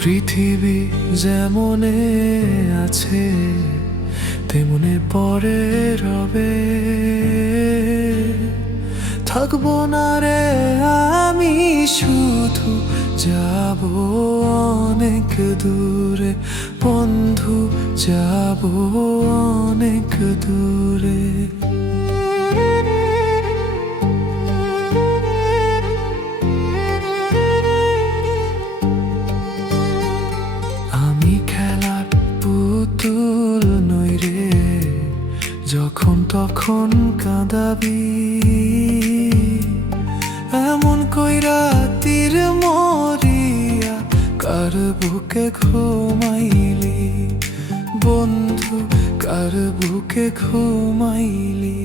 পৃথিবী যেমনে আছে তেমনে পরে রবে। থাকবো না রে আমি, শুধু যাব অনেক দূরে বন্ধু, যাব অনেক দূরে। আমি খেলার পুতুল নই রে, যখন তখন কাঁদাবি। এমন কইরা তীর মরিয়া কার বুকে ঘুমাইলি বন্ধু, কার বুকে ঘুমাইলি।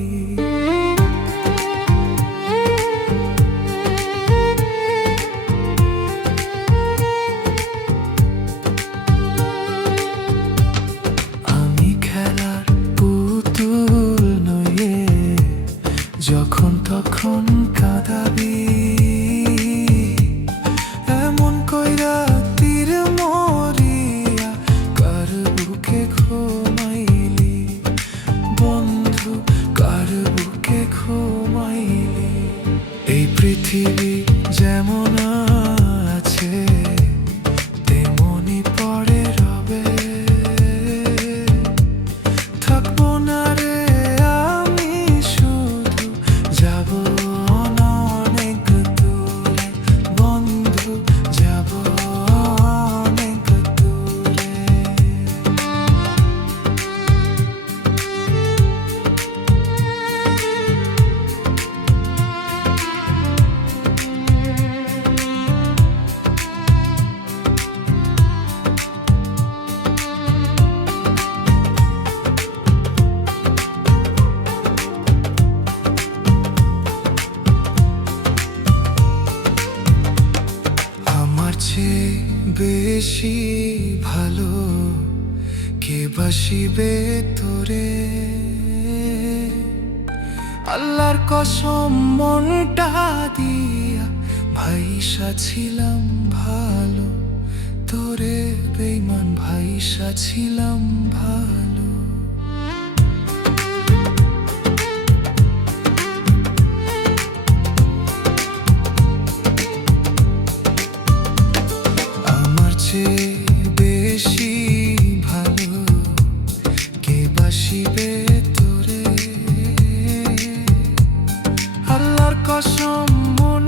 আমি খেলার পুতুল নয়ে, যখন তখন কাঁদাবি। এমন কইরা তীর মরিয়া কার বুকে ঘুমাইলি বন্ধু, কার বুকে ঘুমাইলি। এই পৃথিবী যেমন আছে তেমনি পড়ে রবে। থাকবো না রে আমি, শুধু যাব অনেক দূরে বন্ধু, যাব অনেক দূরে। আমার চেয়ে বেশি ভালো কে বাসিবে তোরে। আল্লাহর কসম মনটা দিয়া ভাইসা ছিলাম ভালো, তোরে বেঈমান ভাইসা ছিলাম ভালো। আমার চেয়ে বেশি ভালো কে বাসিবে তোরে। আল্লাহর কসম মন